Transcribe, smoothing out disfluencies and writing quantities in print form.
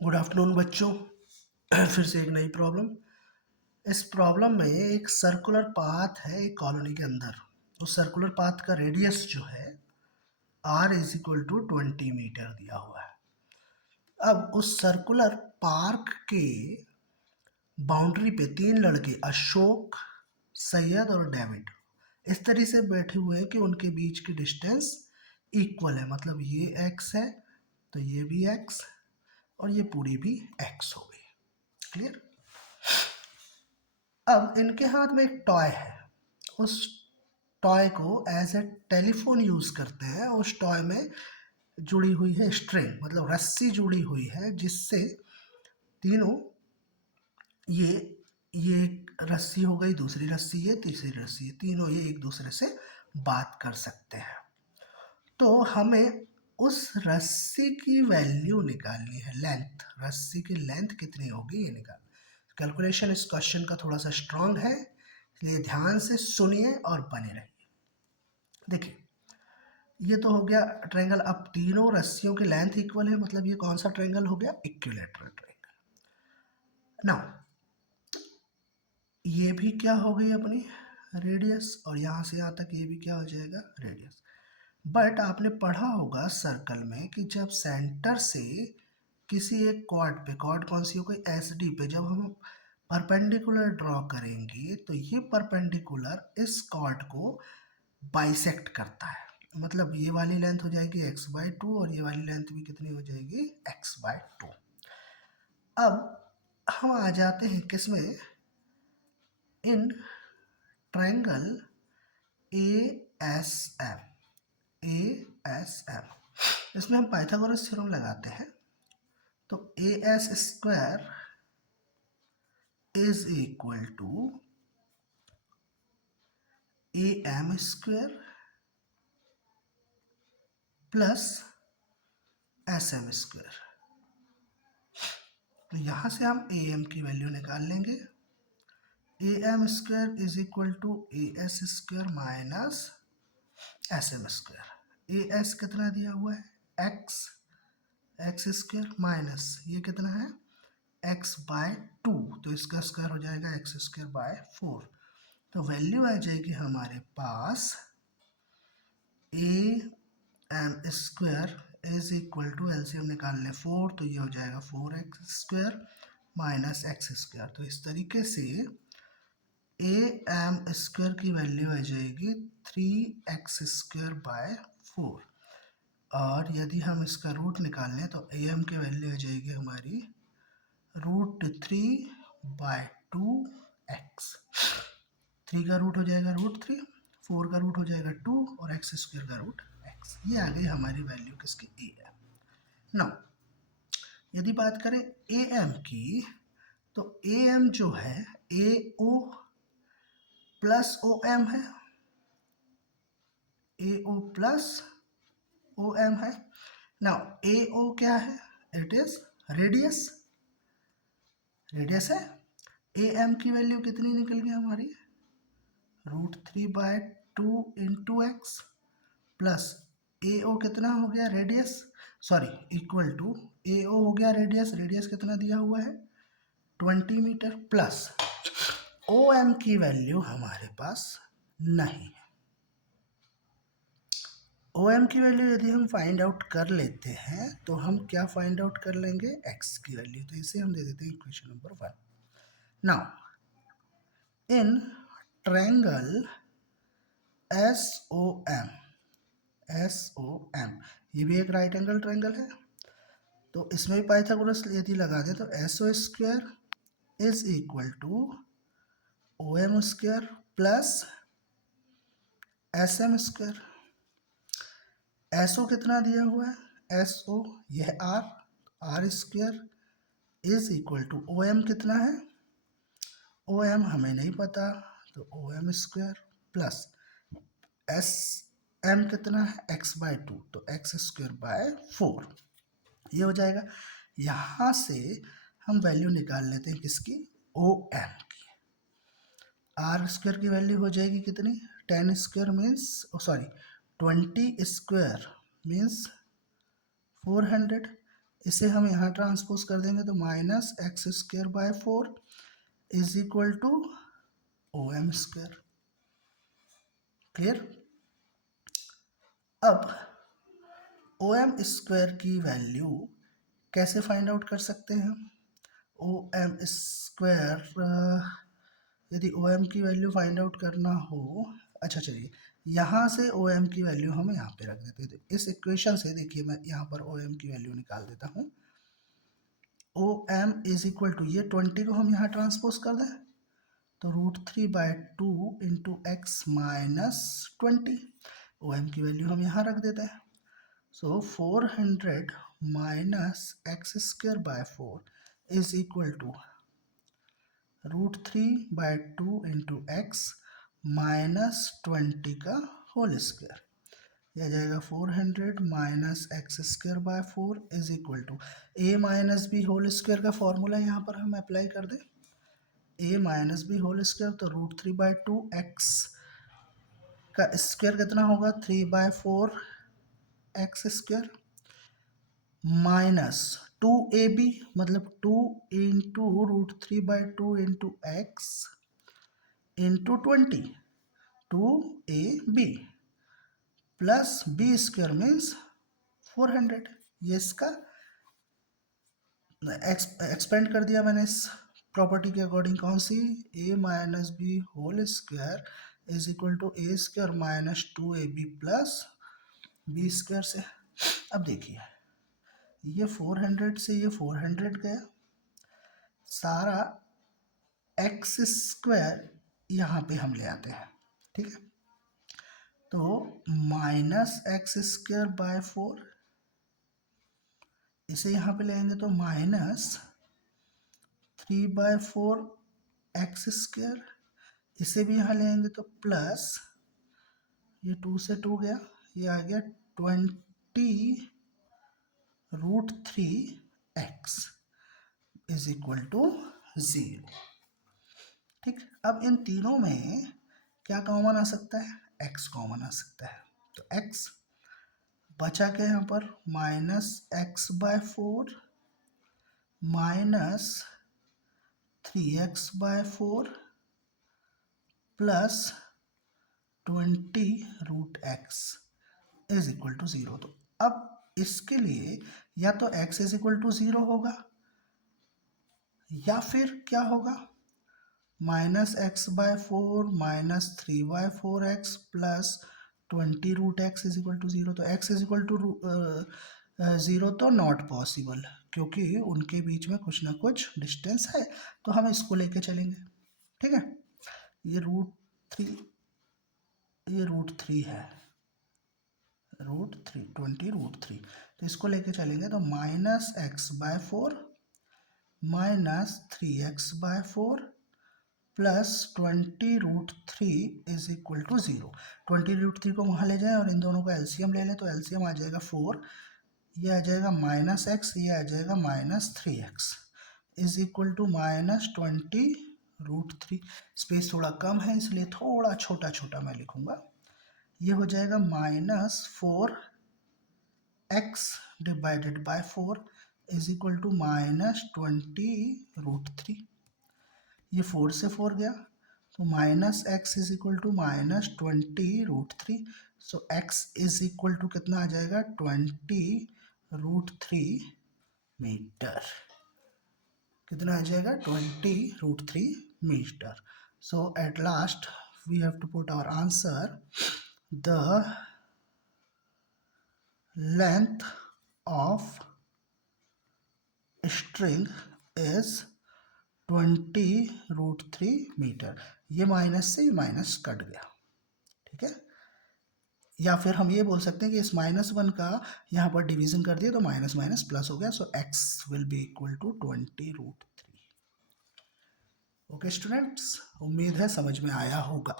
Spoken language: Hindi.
गुड आफ्टरनून बच्चों। फिर से एक नई प्रॉब्लम। इस प्रॉब्लम में एक सर्कुलर पाथ है एक कॉलोनी के अंदर। उस सर्कुलर पाथ का रेडियस जो है r is equal to 20 metre दिया हुआ है। अब उस सर्कुलर पार्क के बाउंड्री पे तीन लड़के अशोक, सैयद और डेविड इस तरह से बैठे हुए हैं कि उनके बीच की डिस्टेंस इक्वल है। मतलब ये x है तो ये भी x और ये पूरी भी x हो गई। क्लियर। अब इनके हाथ में एक टॉय है। उस टॉय को एज ए टेलीफोन यूज करते हैं। उस टॉय में जुड़ी हुई है स्ट्रिंग, मतलब रस्सी जुड़ी हुई है, जिससे तीनों ये एक रस्सी हो गई, दूसरी रस्सी ये, तीसरी रस्सी ये, तीनों ये एक दूसरे से बात कर सकते हैं। तो हमें उस रस्सी की वैल्यू निकालनी है, लेंथ। रस्सी की लेंथ कितनी होगी ये निकाल। कैलकुलेशन इस क्वेश्चन का थोड़ा सा स्ट्रांग है, इसलिए ध्यान से सुनिए और बने रहिए। देखिए, ये तो हो गया ट्रायंगल। अब तीनों रस्सियों की लेंथ इक्वल है, मतलब ये कौन सा ट्रायंगल हो गया? Equilateral triangle. नाउ ये भी क्या हो गई अपनी रेडियस, और यहाँ से यहाँ तक ये भी क्या हो जाएगा? रेडियस। बट आपने पढ़ा होगा सर्कल में कि जब सेंटर से किसी एक कॉर्ड पे, कॉर्ड कौन सी हो गई? एस डी पे, जब हम परपेंडिकुलर ड्रॉ करेंगे तो ये परपेंडिकुलर इस कॉर्ड को बाइसेक्ट करता है। मतलब ये वाली लेंथ हो जाएगी x/2 और ये वाली लेंथ भी कितनी हो जाएगी? x/2। अब हम आ जाते हैं किसमें? In triangle ASM। इसमें हम पाइथागोरस थ्योरम लगाते हैं। तो AS square is equal to AM square plus SM square. तो यहाँ से हम AM की वैल्यू निकाल लेंगे। AM square is equal to AS square minus SM square. AS कितना दिया हुआ है? x स्क्वायर माइनस ये कितना है? x/2। तो इसका स्क्वायर हो जाएगा x²/4। तो वैल्यू आ जाएगी हमारे पास AM square is equal to, LCM निकाल लें 4, तो ये हो जाएगा 4x² माइनस x²। तो इस तरीके से AM स्क्वायर की वैल्यू आ जाएगी 3x²/4। और यदि हम इसका रूट निकाल लें तो AM की वैल्यू आ जाएगी हमारी √3/2x। 3 का रूट हो जाएगा √3, 4 का रूट हो जाएगा 2 और x² का रूट x। ये आ गई हमारी वैल्यू किसकी? AM। नाउ यदि बात करें AM की, तो AM जो है AO प्लस OM है। AO प्लस OM है। नाउ AO क्या है? It is radius. रेडियस है। AM की वैल्यू कितनी निकल गई हमारी? √3/2 इंटू एक्स प्लस AO कितना हो गया? रेडियस। सॉरी, इक्वल टू AO हो गया रेडियस। रेडियस कितना दिया हुआ है? 20 मीटर। प्लस OM की वैल्यू हमारे पास नहीं है। OM की वैल्यू यदि हम फाइंड आउट कर लेते हैं तो हम क्या फाइंड आउट कर लेंगे? x की वैल्यू। तो इसे हम दे देते हैं equation number 1। Now in triangle SOM, ये भी एक राइट एंगल ट्रायंगल है। तो इसमें भी पाइथागोरस यदि लगा दें तो SO square is equal to OM square plus SM square. SO कितना दिया हुआ है? SO यह R square is equal to OM कितना है? OM हमें नहीं पता, तो OM स्क्वायर प्लस SM कितना है? x/2, तो x²/4। ये हो जाएगा। यहाँ से हम वैल्यू निकाल लेते हैं किसकी? OM की। R² की वैल्यू हो जाएगी कितनी? 10² मीन्स, सॉरी 20² मीन्स 400 इसे हम यहाँ ट्रांसपोज कर देंगे तो minus x square by 4 is equal to O M square. Clear? अब ओ एम स्क्वायर की वैल्यू कैसे फाइंड आउट कर सकते हैं? ओ एम स्क्वायर, यदि ओ एम की वैल्यू फाइंड आउट करना हो, अच्छा चलिए यहाँ से ओ एम की वैल्यू हम यहाँ पे रख देते हैं। तो इस इक्वेशन से देखिए मैं यहाँ पर ओ एम की वैल्यू निकाल देता हूँ। O M is equal to, ये 20 को हम यहाँ ट्रांसपोज कर दें तो √3/2 into x minus 20। O M की वैल्यू हम यहाँ रख देते हैं। So 400 minus x square by 4 is equal to √3/2 into x minus 20 का होल स्क्वायर। यह जाएगा 400 minus x square by 4 is equal to a minus b whole square का फॉर्मूला यहाँ पर हम अप्लाई कर दें। A minus b whole square तो √3/2 एक्स का स्क्वायर कितना होगा 3/4 एक्स स्क्वायर माइनस 2ab मतलब 2 into √3/2 into x into 20 2ab plus b square means 400। ये इसका एक्सपेंड कर दिया मैंने इस प्रॉपर्टी के अकॉर्डिंग। कौन सी? A minus b whole square is equal to a square minus 2ab plus b square से। अब देखिए ये 400 से ये 400 गया, सारा एक्स स्क्वायर यहाँ पे हम ले आते हैं। ठीक है, तो माइनस एक्स स्क्वायर बाय 4, इसे यहाँ पे लेंगे तो माइनस 3/4 एक्स स्क्वायर, इसे भी यहाँ लेंगे तो प्लस, ये 2 से 2 गया, ये आ गया 20√3 एक्स इज इक्वल टू 0। ठीक, अब इन तीनों में क्या कॉमन आ सकता है? एक्स कॉमन आ सकता है। तो एक्स बचा के यहाँ पर minus x by 4 minus 3x/4 plus 20√x is equal to 0। तो अब इसके लिए या तो x इज इक्वल टू 0 होगा या फिर क्या होगा, minus x/4 minus 3/4x plus 20√x is equal to 0। तो x इज इक्वल टू 0 तो नॉट पॉसिबल, क्योंकि उनके बीच में कुछ ना कुछ डिस्टेंस है, तो हम इसको लेके चलेंगे। ठीक है, ये √3, ये √3 है, √3 20√3, तो इसको लेके चलेंगे तो minus x/4 minus 3x/4 plus 20√3 is equal to 0। 20√3 को वहाँ ले जाएं और इन दोनों का एलसीएम ले लें तो एलसीएम आ जाएगा 4, ये आ जाएगा माइनस एक्स, ये आ जाएगा minus 3x is equal to minus 20√3। Space थोड़ा कम है इसलिए थोड़ा छोटा छोटा मैं लिखूंगा। ये हो जाएगा minus 4x divided by 4 is equal to minus 20√3। ये 4 से 4 गया तो minus x is equal to minus 20√3। So x is equal to कितना आ जाएगा 20√3 मीटर। कितना आ जाएगा 20√3 metre. So at last we have to put our answer, the length of string is 20√3 metre. ये माइनस से माइनस कट गया। ठीक है, या फिर हम ये बोल सकते हैं कि इस -1 का यहाँ पर डिवीजन कर दिया तो माइनस माइनस प्लस हो गया, so x will be equal to 20√3। Okay students, उम्मीद है समझ में आया होगा।